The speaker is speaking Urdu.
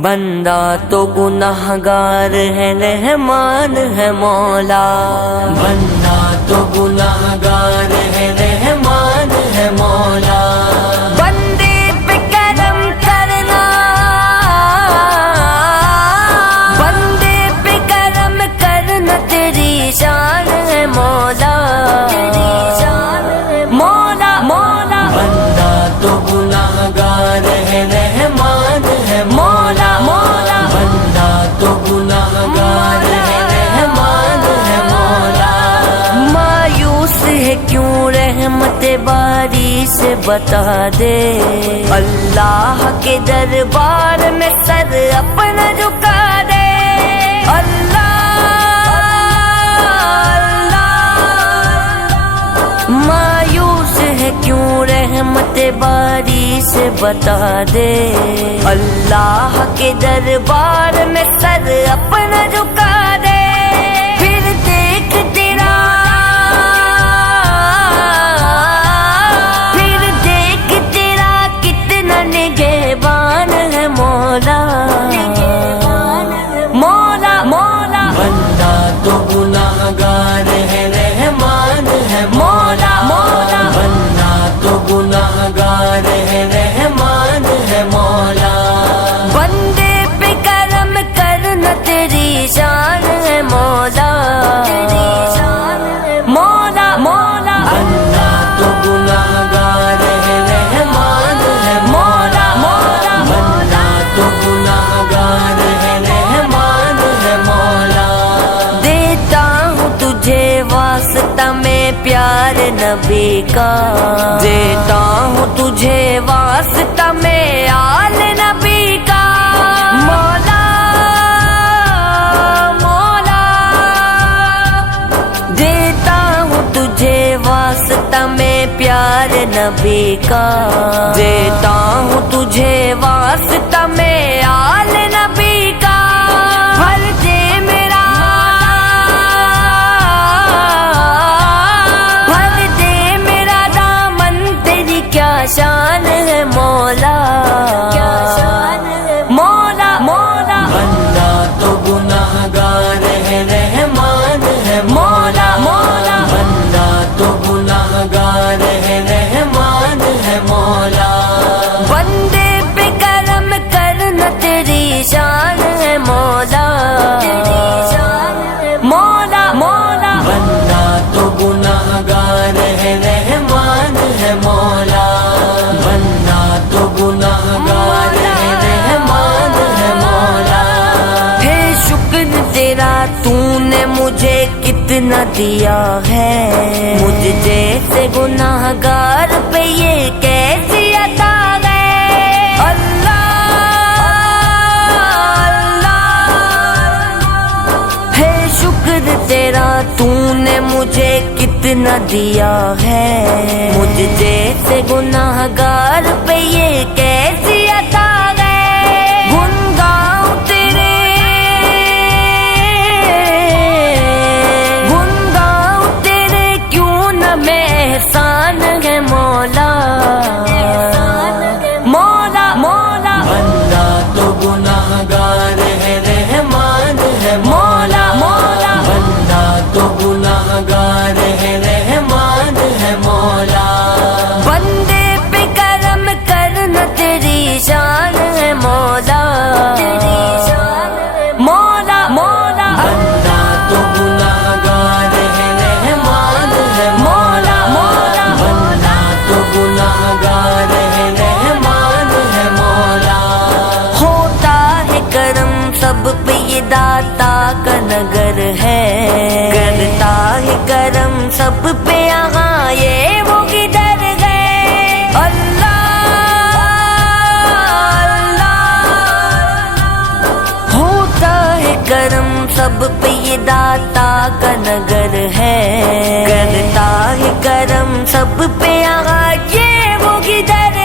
بندہ تو گناہگار ہے، رحمان ہے مولا. بندہ تو گناہگار ہے، رحمان ہے مولا. بندے پہ کرم کرنا، بندے پہ کرم کرنا تیری شان ہے مولا. مولا مولا بندہ تو گناہگار ہے، رحمان ہے مولا. مولا بندہ تو گناہگار ہے، رحمان ہے مولا. مایوس ہے کیوں رحمت باری سے بتا دے، اللہ کے دربار میں سر اپنا جھکا دے. مایوس ہے کیوں رحمت باری سے بتا دے، اللہ کے دربار میں سر اپنا جھکا دے. پھر دیکھ تیرا، پھر دیکھ تیرا کتنا نگہبان ہے مولا. مولا مولا بندہ تو گناہگار ہے، رحمان ہے مولا. مولا بندہ تو گناہگار ہے، رحمان ہے مولا. بندے پہ کرم کرنا تیری شان ہے مولا. مولا مولا بندہ تو گناہگار ہے، رحمان ہے مولا. مولا بندہ تو گناہگار ہے، رحمان ہے مولا. دیتا ہوں تجھے واسطہ میں پیار نبی کا، دیتا ہوں تجھے واسطہ میں آل نبی کا. مولا مولا دیتا ہوں تجھے واسطہ میں پیار نبی کا، دیتا ہوں تجھے واسطہ میں آل نبی کا. بھر دے میرا، بھر دے میرا دامن، تیری کیا شان ہے مولا. مولا مولا بندہ تو گناہگار ہے، رحمان ہے مولا. مولا بندہ تو گناہگار ہے، رحمان ہے مولا. بندے پہ کرم کرنا تیری شان ہے مولا. مولا مولا بندہ تو گناہگار ہے، رحمان ہے مولا. بندہ تو گناہگار ہے، رحمان ہے مولا. ہے شکر تیرا تو نے مجھے کتنا دیا ہے، مجھ جیسے گناہگار پہ یہ کیسی عطا ہے. اللہ ہے شکر تیرا تو نے مجھے کتنا دیا ہے، مجھ جیسے گناہگار پہ یہ کیسی عطا ہے. گن گاؤں تیرے، گن گاؤں تیرے کیوں نہ میں احسان ہے مولا. مولا مولا بندہ تو گناہگار ہے، رحمان ہے مولا. مولا بندہ تو گناہگار ہے، رحمان ہے مولا. بندے پہ کرم کرنا تیری شان ہے مولا. مولا مولا بندہ تو گناہگار ہے، رحمان ہے مولا. مولا بندہ تو گناہگار ہے، رحمان ہے مولا. ہوتا ہے کرم سب پہ یہ داتا کا نگر ہے، کرتا ہے کرم سب پہ یہاں یہ وہ کدھر گئے. اللہ ہوتا ہے کرم سب پہ یہ داتا کا نگر ہے، کرتا ہے کرم سب پہ یہاں یہ وہ کدھر